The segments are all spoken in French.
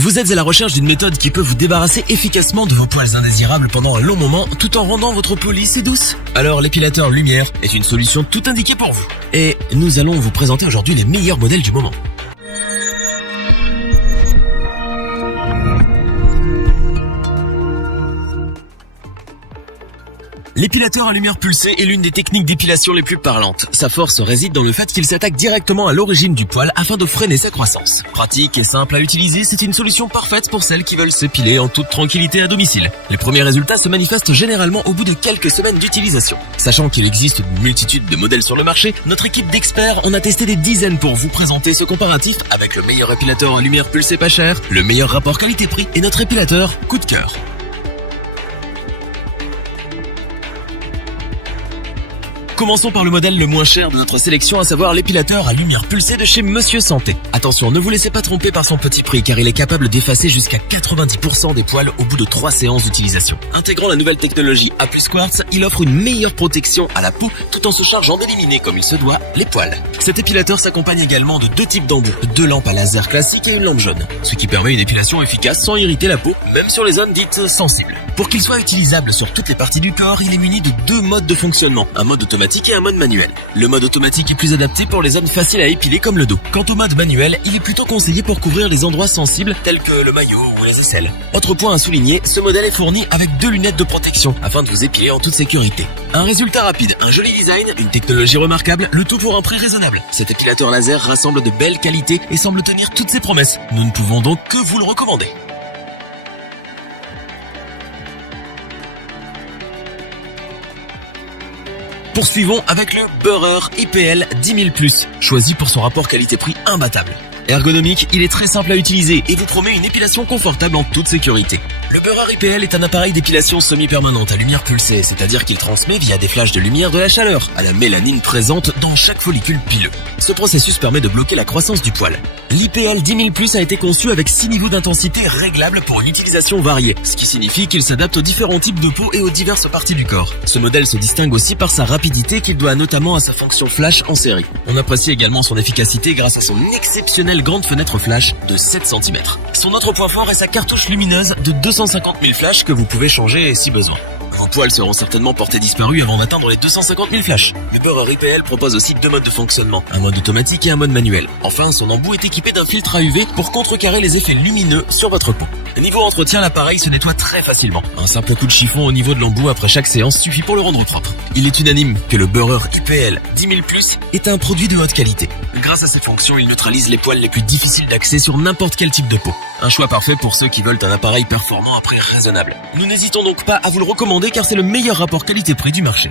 Vous êtes à la recherche d'une méthode qui peut vous débarrasser efficacement de vos poils indésirables pendant un long moment tout en rendant votre peau lisse et douce? Alors l'épilateur Lumière est une solution tout indiquée pour vous. Et nous allons vous présenter aujourd'hui les meilleurs modèles du moment. L'épilateur à lumière pulsée est l'une des techniques d'épilation les plus parlantes. Sa force réside dans le fait qu'il s'attaque directement à l'origine du poil afin de freiner sa croissance. Pratique et simple à utiliser, c'est une solution parfaite pour celles qui veulent s'épiler en toute tranquillité à domicile. Les premiers résultats se manifestent généralement au bout de quelques semaines d'utilisation. Sachant qu'il existe une multitude de modèles sur le marché, notre équipe d'experts en a testé des dizaines pour vous présenter ce comparatif avec le meilleur épilateur à lumière pulsée pas cher, le meilleur rapport qualité-prix et notre épilateur coup de cœur. Commençons par le modèle le moins cher de notre sélection, à savoir l'épilateur à lumière pulsée de chez Monsieur Santé. Attention, ne vous laissez pas tromper par son petit prix car il est capable d'effacer jusqu'à 90% des poils au bout de 3 séances d'utilisation. Intégrant la nouvelle technologie A+ Quartz, il offre une meilleure protection à la peau tout en se chargeant d'éliminer comme il se doit les poils. Cet épilateur s'accompagne également de 2 types d'embouts, 2 lampes à laser classiques et une lampe jaune, ce qui permet une épilation efficace sans irriter la peau, même sur les zones dites sensibles. Pour qu'il soit utilisable sur toutes les parties du corps, il est muni de 2 modes de fonctionnement, un mode automatique et un mode manuel. Le mode automatique est plus adapté pour les zones faciles à épiler comme le dos. Quant au mode manuel, il est plutôt conseillé pour couvrir les endroits sensibles tels que le maillot ou les aisselles. Autre point à souligner, ce modèle est fourni avec 2 lunettes de protection afin de vous épiler en toute sécurité. Un résultat rapide, un joli design, une technologie remarquable, le tout pour un prix raisonnable. Cet épilateur laser rassemble de belles qualités et semble tenir toutes ses promesses. Nous ne pouvons donc que vous le recommander. Poursuivons avec le Burrer IPL 10 000+, choisi pour son rapport qualité-prix imbattable. Ergonomique, il est très simple à utiliser et vous promet une épilation confortable en toute sécurité. Le Burrer IPL est un appareil d'épilation semi-permanente à lumière pulsée, c'est-à-dire qu'il transmet via des flashs de lumière de la chaleur à la mélanine présente dans chaque follicule pileux. Ce processus permet de bloquer la croissance du poil. L'IPL 10 000+ a été conçu avec 6 niveaux d'intensité réglables pour une utilisation variée, ce qui signifie qu'il s'adapte aux différents types de peau et aux diverses parties du corps. Ce modèle se distingue aussi par sa rapidité qu'il doit notamment à sa fonction flash en série. On apprécie également son efficacité grâce à son exceptionnelle grande fenêtre flash de 7 cm. Son autre point fort est sa cartouche lumineuse de 250 000 flashs que vous pouvez changer si besoin. Vos poils seront certainement portés disparus avant d'atteindre les 250 000 flashs. Le Burrer IPL propose aussi 2 modes de fonctionnement, un mode automatique et un mode manuel. Enfin, son embout est équipé d'un filtre à UV pour contrecarrer les effets lumineux sur votre peau. Niveau entretien, l'appareil se nettoie très facilement. Un simple coup de chiffon au niveau de l'embout après chaque séance suffit pour le rendre propre. Il est unanime que le Burrer IPL 10 000+ est un produit de haute qualité. Grâce à cette fonction, il neutralise les poils les plus difficiles d'accès sur n'importe quel type de peau. Un choix parfait pour ceux qui veulent un appareil performant à prix raisonnable. Nous n'hésitons donc pas à vous le recommander car c'est le meilleur rapport qualité-prix du marché.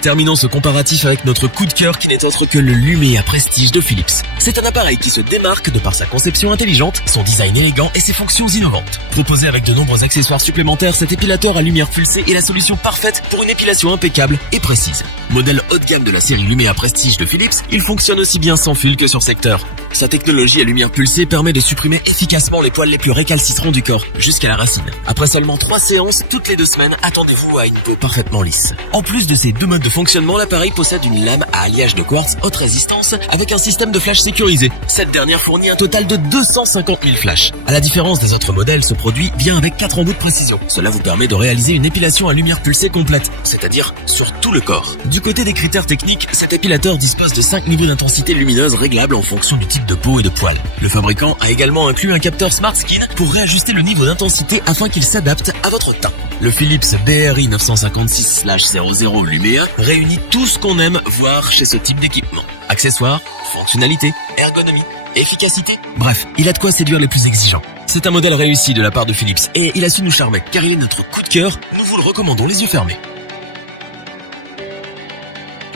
Terminons ce comparatif avec notre coup de cœur qui n'est autre que le Lumea Prestige de Philips. C'est un appareil qui se démarque de par sa conception intelligente, son design élégant et ses fonctions innovantes. Proposé avec de nombreux accessoires supplémentaires, cet épilateur à lumière pulsée est la solution parfaite pour une épilation impeccable et précise. Modèle haut de gamme de la série Lumea Prestige de Philips, il fonctionne aussi bien sans fil que sur secteur. Sa technologie à lumière pulsée permet de supprimer efficacement les poils les plus récalcitrants du corps, jusqu'à la racine. Après seulement 3 séances, toutes les 2 semaines, attendez-vous à une peau parfaitement lisse. En plus de ces 2 modes de fonctionnement, l'appareil possède une lame à alliage de quartz haute résistance avec un système de flash sécurisé. Cette dernière fournit un total de 250 000 flashs. À la différence des autres modèles, ce produit vient avec 4 embouts de précision. Cela vous permet de réaliser une épilation à lumière pulsée complète, c'est-à-dire sur tout le corps. Du côté des critères techniques, cet épilateur dispose de 5 niveaux d'intensité lumineuse réglables en fonction du type de peau et de poils. Le fabricant a également inclus un capteur Smart Skin pour réajuster le niveau d'intensité afin qu'il s'adapte à votre teint. Le Philips BRI 956/00 Lumea réunit tout ce qu'on aime voir chez ce type d'équipement. Accessoires, fonctionnalités, ergonomie, efficacité, bref, il a de quoi séduire les plus exigeants. C'est un modèle réussi de la part de Philips et il a su nous charmer car il est notre coup de cœur, nous vous le recommandons les yeux fermés.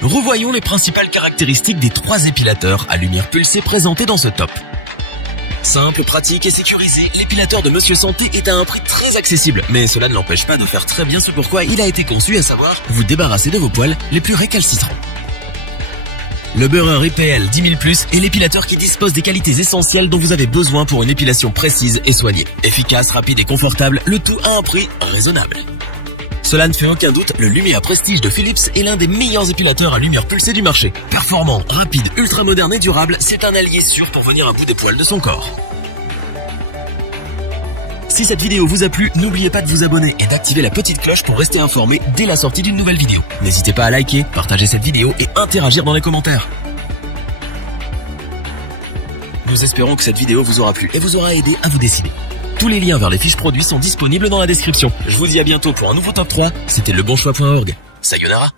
Revoyons les principales caractéristiques des 3 épilateurs à lumière pulsée présentés dans ce top. Simple, pratique et sécurisé, l'épilateur de Monsieur Santé est à un prix très accessible, mais cela ne l'empêche pas de faire très bien ce pourquoi il a été conçu, à savoir vous débarrasser de vos poils les plus récalcitrants. Le Burrer IPL 10 000+ est l'épilateur qui dispose des qualités essentielles dont vous avez besoin pour une épilation précise et soignée. Efficace, rapide et confortable, le tout à un prix raisonnable. cela ne fait aucun doute, le Lumea Prestige de Philips est l'un des meilleurs épilateurs à lumière pulsée du marché. Performant, rapide, ultra moderne et durable, c'est un allié sûr pour venir à bout des poils de son corps. Si cette vidéo vous a plu, n'oubliez pas de vous abonner et d'activer la petite cloche pour rester informé dès la sortie d'une nouvelle vidéo. N'hésitez pas à liker, partager cette vidéo et interagir dans les commentaires. Nous espérons que cette vidéo vous aura plu et vous aura aidé à vous décider. Tous les liens vers les fiches produits sont disponibles dans la description. Je vous dis à bientôt pour un nouveau top 3. C'était lebonchoix.org. Sayonara.